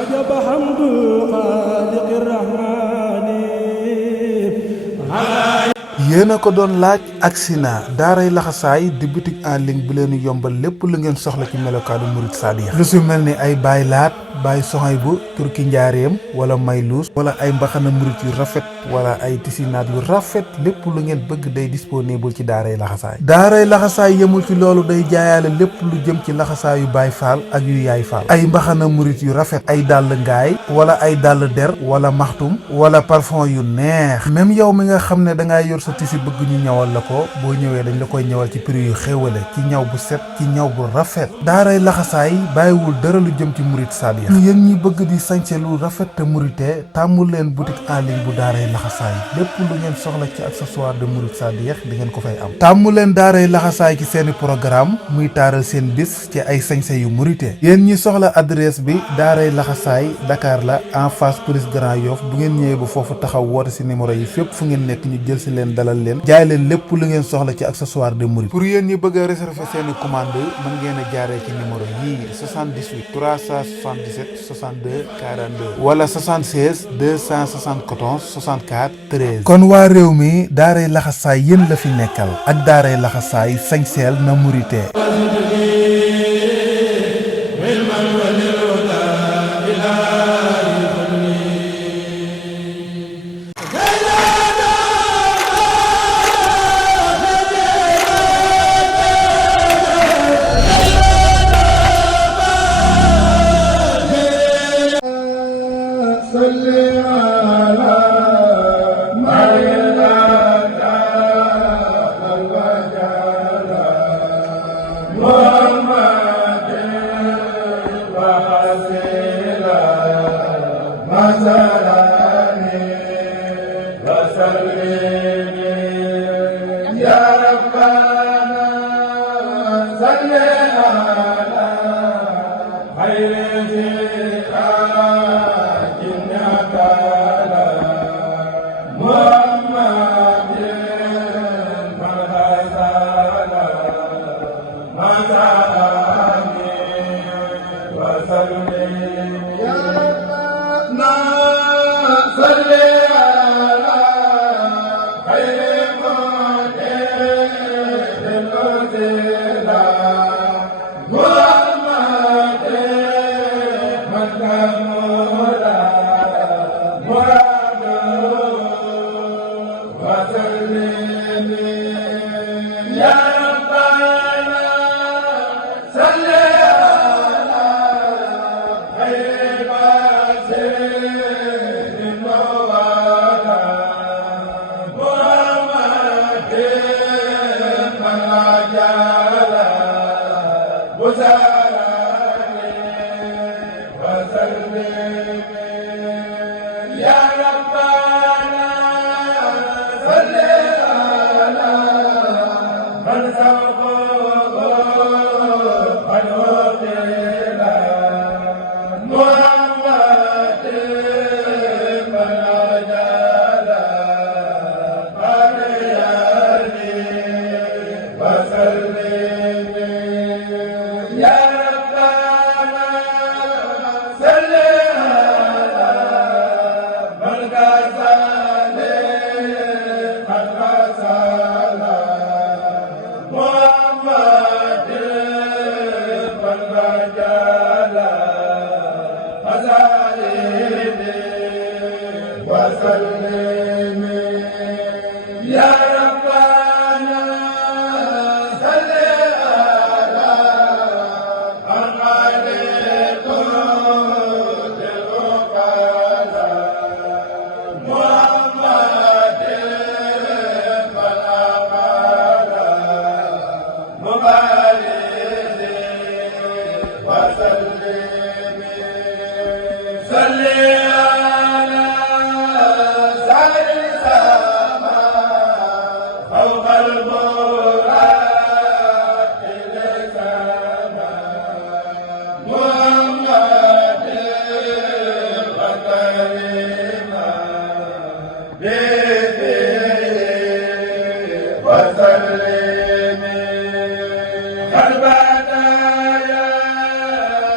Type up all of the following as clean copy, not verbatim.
وجب حمد الخالق الرحمن yéen a ko doon laaj Axina daaray laxasaay di boutique en ligne bu leen yombal lépp lu ngeen soxla ci melokaanu murid saadiya lu si mel ni ay baay laat baay soxay bu turki njaareem wala mayluus wala ay mbaxana murid yu rafet wala ay tisinaat yu rafet lépp lu ngeen bëgg day disponible ci daaray laxasaay yemul ci loolu day jaayaale lépp lu jëm ci laxasaayu baay faal ak yu yaay faal ay mbaxana murid yu rafet ay dàll ngaay wala ay dàll der wala maxtum wala parfum yu neex même yow mi nga xam ne dangaa yor sa tisi bëgg ñu ñawal la ko boo ñëwee dañ la koy ñawal ci prix yu xéewale ci ñaw bu set ci ñaw bu rafet daaray laxasaay bàyyiwul dara lu jëm ci murid saadiya yéen ñi bëgg di sañse lu rafet te murite tàmmul leen boutique en ligne bu daaray laxasaay lépp lu ngeen soxla ci accessoire de murid saadiya di ngeen ko fay am tàmmu leen daaray laxasaay ci seeni programme muy taaral seen bis ci ay sañse yu murite yéen ñi soxla adresse bi daaray laxasaay Dakar la en face police Grand Yoff bu ngeen ñëwee ba foofu taxaw woote si numéro yi fépp fu ngeen nekk ñu jël si leen dalal leen jaay leen lépp lu ngeen soxla ci accessoire de mouride pour yéen ñi bëgg a réserver seeni commande mën ngeen a jaaree ci numéro yii 78 377 62 42 wala 76 274 64 13 kon waa réew mi daaray laxasaay yéen la fi nekkal ak daaray laxasaay sañseel na murite Kalbada ya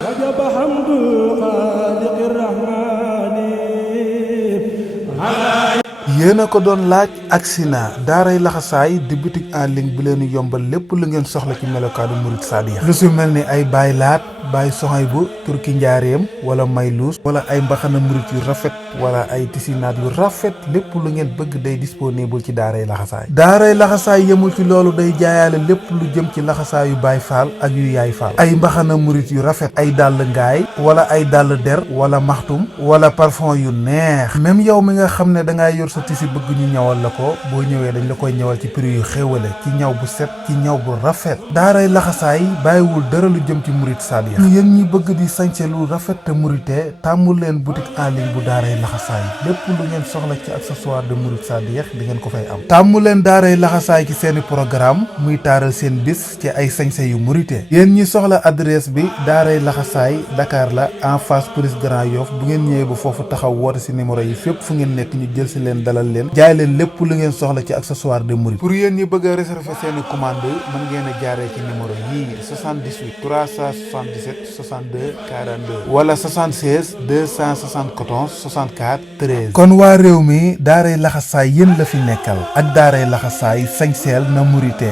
وجب حمد الخالق الرحمن yéen a ko doon laaj agsi na daaray laxasaay di boutique en ligne bi leen yombal lépp lu ngeen soxla ci melokaanu murid saadiya lu si mel ni ay baylaat Baye Sohaybou turki njaareem wala Mayluus wala ay mbaxana murit yu rafet wala ay tisinaat yu rafet lépp lu ngeen bëgg day disponible ci daaray laxasaay. daaray laxasaay yemul ci loolu day jaayaale lépp lu jëm ci laxasaayu Baay Faal ak yu Yaay Faal. ay mbaxana murit yu rafet ay dàll ngaay wala ay dàll der wala maxtum wala parfum yu neex. même yow mi nga xam ne dangaa yor sa tisi bëgg ñu ñawal la ko boo ñëwee dañ la koy ñawal ci prix yu xéwale ci ñaw bu set ci ñaw bu rafet. daaray laxasaay bàyyiwul dara lu jëm ci murit saadiya. yéen ñi bëgg di sañse lu rafet te murite tàmmul leen boutique en ligne bu daaray laxasaay lépp lu ngeen soxla ci accessoire de murit saadiya di ngeen ko fay am. tàmmu leen daaray laxasaay ci seeni programme muy taaral seen bis ci ay sañse yu murite. yéen ñi soxla adresse bi daaray laxasaay Dakar la en face police Grand Yoff bu ngeen ñëwee ba foofu taxaw woote si numéro yi fépp fu ngeen nekk ñu jël si leen dalal leen jaay leen lépp lu ngeen soxla ci accessoire de murit. pour yéen ñi bëgg a réserver seeni commande mën ngeen a jaaree ci numéro yii 78 377 62 42 wala 76 274 64 13. kon waa réew mi daaray laxasaay yéen la fi nekkal ak daaray laxasaay sañseel na murite.